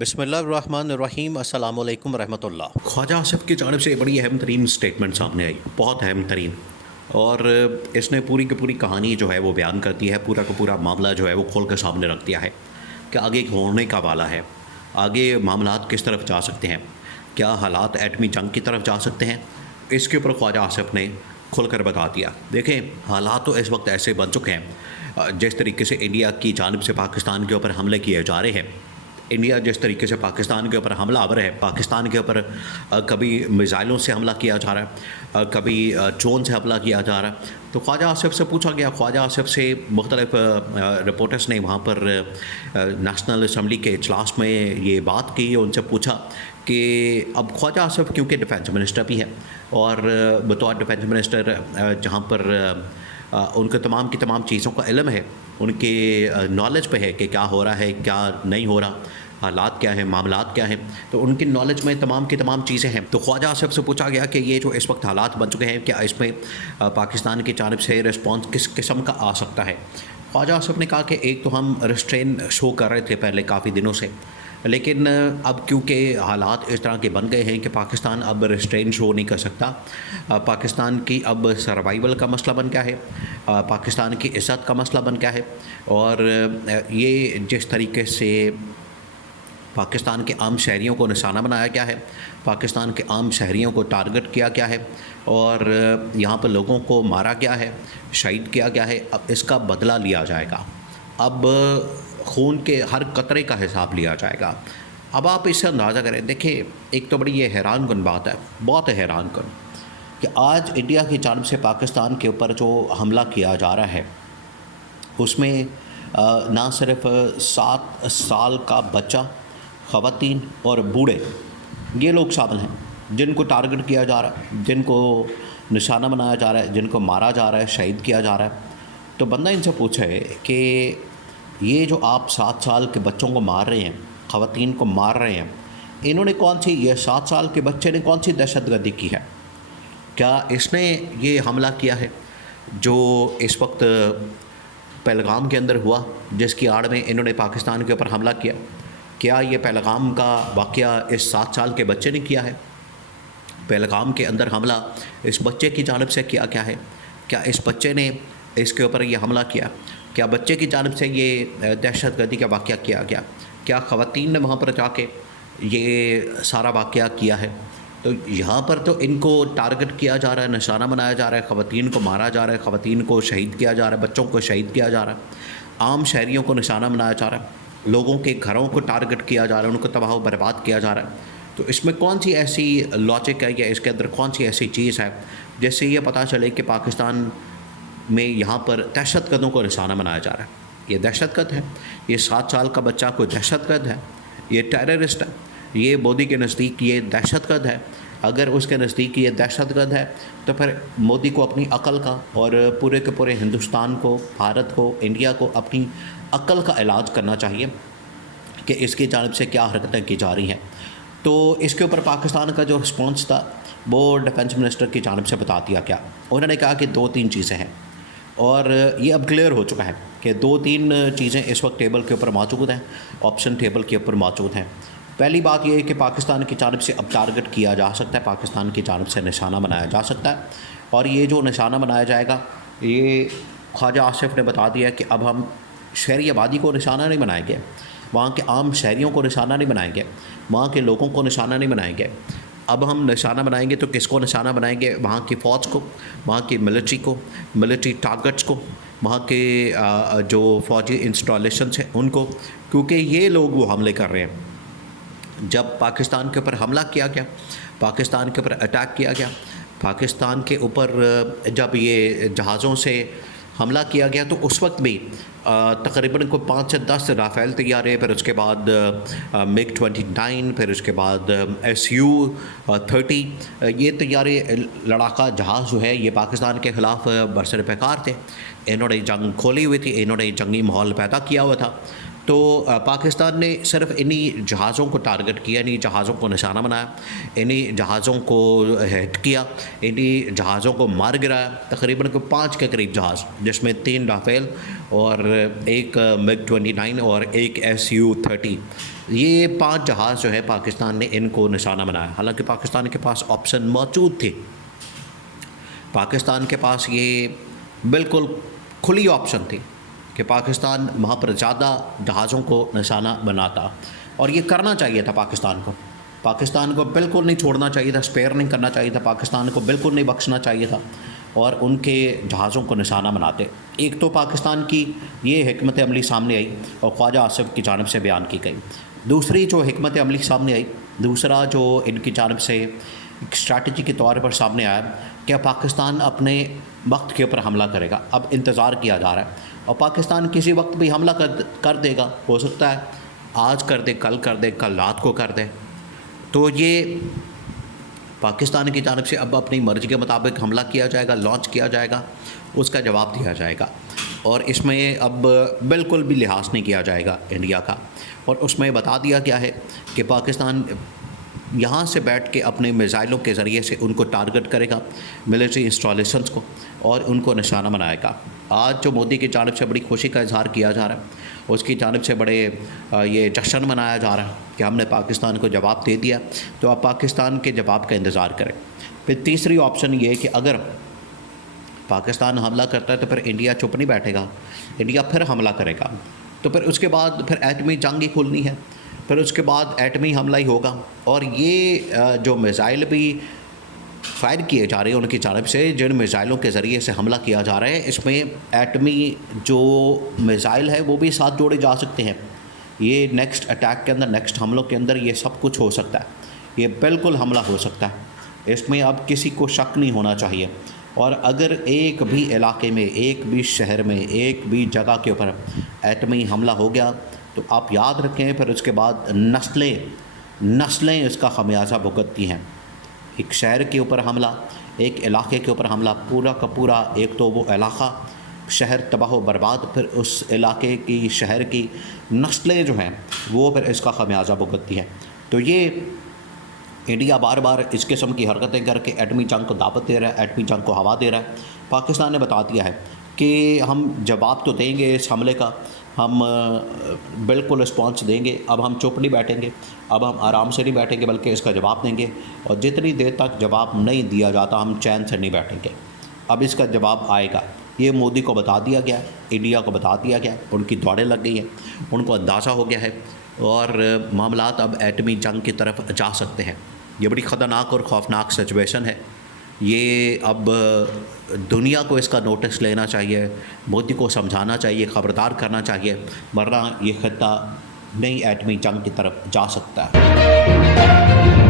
بسم اللہ الرحمن الرحیم، السلام علیکم ورحمۃ اللہ۔ خواجہ آصف کی جانب سے بڑی اہم ترین اسٹیٹمنٹ سامنے آئی، بہت اہم ترین، اور اس نے پوری کی پوری کہانی جو ہے وہ بیان کرتی ہے، پورا کا پورا معاملہ جو ہے وہ کھول کر سامنے رکھ دیا ہے کہ آگے ہونے کا والا ہے، آگے معاملات کس طرف جا سکتے ہیں، کیا حالات ایٹمی جنگ کی طرف جا سکتے ہیں۔ اس کے اوپر خواجہ آصف نے کھل کر بتا دیا۔ دیکھیں، حالات تو اس وقت ایسے بن چکے ہیں، جس طریقے سے انڈیا کی جانب سے پاکستان کے اوپر حملے کیے جا رہے ہیں، انڈیا جس طریقے سے پاکستان کے اوپر حملہ آور ہے، پاکستان کے اوپر کبھی میزائلوں سے حملہ کیا جا رہا ہے، کبھی ڈرون سے حملہ کیا جا رہا ہے۔ تو خواجہ آصف سے پوچھا گیا، خواجہ آصف سے مختلف رپورٹرز نے وہاں پر نیشنل اسمبلی کے اجلاس میں یہ بات کی، ان سے پوچھا کہ اب خواجہ آصف کیونکہ ڈیفینس منسٹر بھی ہے، اور بطور ڈیفینس منسٹر جہاں پر ان کے تمام کی تمام چیزوں کا علم ہے، ان کے نالج پہ ہے کہ کیا ہو رہا ہے، کیا نہیں ہو رہا، حالات کیا ہیں، معاملات کیا ہیں، تو ان کی نالج میں تمام کی تمام چیزیں ہیں۔ تو خواجہ آصف سے پوچھا گیا کہ یہ جو اس وقت حالات بن چکے ہیں، کیا اس میں پاکستان کی جانب سے رسپانس کس قسم کا آ سکتا ہے۔ خواجہ آصف نے کہا کہ ایک تو ہم ریسٹرین شو کر رہے تھے پہلے کافی دنوں سے، لیکن اب کیونکہ حالات اس طرح کے بن گئے ہیں کہ پاکستان اب ریسٹرین شو نہیں کر سکتا، پاکستان کی اب سروائیول کا مسئلہ بن گیا ہے، پاکستان کی عزت کا مسئلہ بن گیا ہے، اور یہ جس طریقے سے پاکستان کے عام شہریوں کو نشانہ بنایا گیا ہے، پاکستان کے عام شہریوں کو ٹارگٹ کیا گیا ہے، اور یہاں پر لوگوں کو مارا گیا ہے، شہید کیا گیا ہے، اب اس کا بدلہ لیا جائے گا، اب خون کے ہر قطرے کا حساب لیا جائے گا۔ اب آپ اس سے اندازہ کریں، دیکھیں ایک تو بڑی یہ حیران کن بات ہے، بہت حیران کن، کہ آج انڈیا کی جانب سے پاکستان کے اوپر جو حملہ کیا جا رہا ہے، اس میں نہ صرف 7 سال کا بچہ، خواتین اور بوڑھے، یہ لوگ شامل ہیں جن کو ٹارگٹ کیا جا رہا ہے، جن کو نشانہ بنایا جا رہا ہے، جن کو مارا جا رہا ہے، شہید کیا جا رہا ہے۔ تو بندہ ان سے پوچھے کہ یہ جو آپ 7 سال کے بچوں کو مار رہے ہیں، خواتین کو مار رہے ہیں، انہوں نے کون سی، یہ 7 سال کے بچے نے کون سی دہشت گردی کی ہے؟ کیا اس نے یہ حملہ کیا ہے جو اس وقت پہلگام کے اندر ہوا، جس کی آڑ میں انہوں نے پاکستان کے اوپر حملہ کیا؟ کیا یہ پہلگام کا واقعہ اس 7 سال کے بچے نے کیا ہے؟ پہلگام کے اندر حملہ اس بچے کی جانب سے کیا گیا ہے؟ کیا اس بچے نے اس کے اوپر یہ حملہ کیا؟ کیا بچے کی جانب سے یہ دہشت گردی کا واقعہ کیا گیا؟ کیا خواتین نے وہاں پر جا کے یہ سارا واقعہ کیا ہے؟ تو یہاں پر تو ان کو ٹارگٹ کیا جا رہا ہے، نشانہ بنایا جا رہا ہے، خواتین کو مارا جا رہا ہے، خواتین کو شہید کیا جا رہا ہے، بچوں کو شہید کیا جا رہا ہے، عام شہریوں کو نشانہ بنایا جا رہا ہے، لوگوں کے گھروں کو ٹارگٹ کیا جا رہا ہے، ان کو تباہ و برباد کیا جا رہا ہے۔ تو اس میں کون سی ایسی لاجک ہے، یا اس کے اندر کون سی ایسی چیز ہے جس سے یہ پتہ چلے کہ پاکستان میں یہاں پر دہشت گردوں کو نشانہ بنایا جا رہا ہے؟ یہ دہشت گرد ہے، یہ 7 سال کا بچہ کوئی دہشت گرد ہے، یہ ٹیررسٹ ہے، یہ مودی کے نزدیک یہ دہشت گرد ہے۔ اگر اس کے نزدیک یہ دہشت گرد ہے تو پھر مودی کو اپنی عقل کا، اور پورے کے پورے ہندوستان کو، بھارت کو، انڈیا کو اپنی عقل کا علاج کرنا چاہیے کہ اس کی جانب سے کیا حرکتیں کی جا رہی ہیں۔ تو اس کے اوپر پاکستان کا جو رسپانس تھا وہ ڈیفینس منسٹر کی جانب سے بتا دیا گیا۔ انہوں نے کہا کہ 2-3 چیزیں ہیں، اور یہ اب کلیئر ہو چکا ہے کہ 2-3 چیزیں اس وقت ٹیبل کے اوپر موجود ہیں، آپشن ٹیبل کے اوپر موجود ہیں۔ پہلی بات یہ ہے کہ پاکستان کی جانب سے اب ٹارگٹ کیا جا سکتا ہے، پاکستان کی جانب سے نشانہ بنایا جا سکتا ہے، اور یہ جو نشانہ بنایا جائے گا، یہ خواجہ آصف نے بتا دیا کہ اب ہم شہری آبادی کو نشانہ نہیں بنائیں گے، وہاں کے عام شہریوں کو نشانہ نہیں بنائیں گے، وہاں کے لوگوں کو نشانہ نہیں بنائیں گے۔ اب ہم نشانہ بنائیں گے تو کس کو نشانہ بنائیں گے؟ وہاں کی فوج کو، وہاں کی ملٹری کو، ملٹری ٹارگٹس کو، وہاں کے جو فوجی انسٹالیشنس ہیں ان کو، کیونکہ یہ لوگ وہ حملے کر رہے ہیں۔ جب پاکستان کے اوپر حملہ کیا گیا، پاکستان کے اوپر اٹیک کیا گیا، پاکستان کے اوپر جب یہ جہازوں سے حملہ کیا گیا، تو اس وقت بھی تقریباً کوئی 5 سے 10 رافیل طیارے، پھر اس کے بعد MiG 29، پھر اس کے بعد Su-30، یہ طیارے لڑاکا جہاز جو ہے یہ پاکستان کے خلاف برسر پیکار تھے۔ انہوں نے جنگ کھولی ہوئی تھی، انہوں نے جنگی ماحول پیدا کیا ہوا تھا۔ تو پاکستان نے صرف انہی جہازوں کو ٹارگٹ کیا، انہی جہازوں کو نشانہ بنایا، انہی جہازوں کو ہٹ کیا، انہی جہازوں کو مار گرایا، تقریباً 5 کے قریب جہاز، جس میں 3 رافیل اور ایک MiG-29 اور ایک Su-30، یہ 5 جہاز جو ہے پاکستان نے ان کو نشانہ بنایا۔ حالانکہ پاکستان کے پاس آپشن موجود تھے، پاکستان کے پاس یہ بالکل کھلی آپشن تھی کہ پاکستان وہاں پر زیادہ جہازوں کو نشانہ بناتا، اور یہ کرنا چاہیے تھا پاکستان کو بالکل نہیں چھوڑنا چاہیے تھا، اسپیئر نہیں کرنا چاہیے تھا، پاکستان کو بالکل نہیں بخشنا چاہیے تھا اور ان کے جہازوں کو نشانہ بناتے۔ ایک تو پاکستان کی یہ حکمت عملی سامنے آئی اور خواجہ آصف کی جانب سے بیان کی گئی، دوسری جو حکمت عملی سامنے آئی، دوسرا جو ان کی جانب سے ایک اسٹریٹجی کے طور پر سامنے آیا کہ پاکستان اپنے وقت کے اوپر حملہ کرے گا۔ اب انتظار کیا جا رہا ہے اور پاکستان کسی وقت بھی حملہ کر دے گا، ہو سکتا ہے آج کر دے، کل کر دے، کل رات کو کر دے۔ تو یہ پاکستان کی جانب سے اب اپنی مرضی کے مطابق حملہ کیا جائے گا، لانچ کیا جائے گا، اس کا جواب دیا جائے گا، اور اس میں اب بالکل بھی لحاظ نہیں کیا جائے گا انڈیا کا۔ اور اس میں بتا دیا گیا ہے کہ پاکستان یہاں سے بیٹھ کے اپنے میزائلوں کے ذریعے سے ان کو ٹارگٹ کرے گا، ملٹری انسٹالیشنز کو، اور ان کو نشانہ بنائے گا۔ آج جو مودی کی جانب سے بڑی خوشی کا اظہار کیا جا رہا ہے، اس کی جانب سے بڑے یہ جشن منایا جا رہا ہے کہ ہم نے پاکستان کو جواب دے دیا، تو آپ پاکستان کے جواب کا انتظار کریں۔ پھر تیسری آپشن یہ ہے کہ اگر پاکستان حملہ کرتا ہے تو پھر انڈیا چپ نہیں بیٹھے گا، انڈیا پھر حملہ کرے گا، تو پھر اس کے بعد پھر ایٹمی جنگ ہی کھلنی ہے، پھر اس کے بعد ایٹمی حملہ ہی ہوگا۔ اور یہ جو میزائل بھی فائر کیے جا رہے ہیں ان کی جانب سے، جن میزائلوں کے ذریعے سے حملہ کیا جا رہا ہے، اس میں ایٹمی جو میزائل ہے وہ بھی ساتھ جوڑے جا سکتے ہیں۔ یہ نیکسٹ اٹیک کے اندر، نیکسٹ حملوں کے اندر یہ سب کچھ ہو سکتا ہے، یہ بالکل حملہ ہو سکتا ہے، اس میں اب کسی کو شک نہیں ہونا چاہیے۔ اور اگر ایک بھی علاقے میں، ایک بھی شہر میں، ایک بھی جگہ کے اوپر ایٹمی حملہ ہو گیا تو آپ یاد رکھیں پھر اس کے بعد نسلیں اس کا خمیازہ بھگتتی ہیں۔ ایک شہر کے اوپر حملہ، ایک علاقے کے اوپر حملہ، پورا کا پورا ایک تو وہ علاقہ، شہر تباہ و برباد، پھر اس علاقے کی، شہر کی نسلیں جو ہیں وہ پھر اس کا خمیازہ بھگتتی ہیں۔ تو یہ انڈیا بار بار اس قسم کی حرکتیں کر کے ایٹمی جنگ کو دعوت دے رہا ہے، ایٹمی جنگ کو ہوا دے رہا ہے۔ پاکستان نے بتا دیا ہے کہ ہم جواب تو دیں گے اس حملے کا، ہم بالکل رسپانس دیں گے، اب ہم چپ نہیں بیٹھیں گے، اب ہم آرام سے نہیں بیٹھیں گے بلکہ اس کا جواب دیں گے، اور جتنی دیر تک جواب نہیں دیا جاتا ہم چین سے نہیں بیٹھیں گے۔ اب اس کا جواب آئے گا، یہ مودی کو بتا دیا گیا، انڈیا کو بتا دیا گیا، ان کی دوڑیں لگ گئی ہیں، ان کو اندازہ ہو گیا ہے، اور معاملات اب ایٹمی جنگ کی طرف جا سکتے ہیں۔ یہ بڑی خطرناک اور خوفناک سچویشن ہے، یہ اب دنیا کو اس کا نوٹس لینا چاہیے، مودی کو سمجھانا چاہیے، خبردار کرنا چاہیے، ورنہ یہ خطہ نئی ایٹمی جنگ کی طرف جا سکتا ہے۔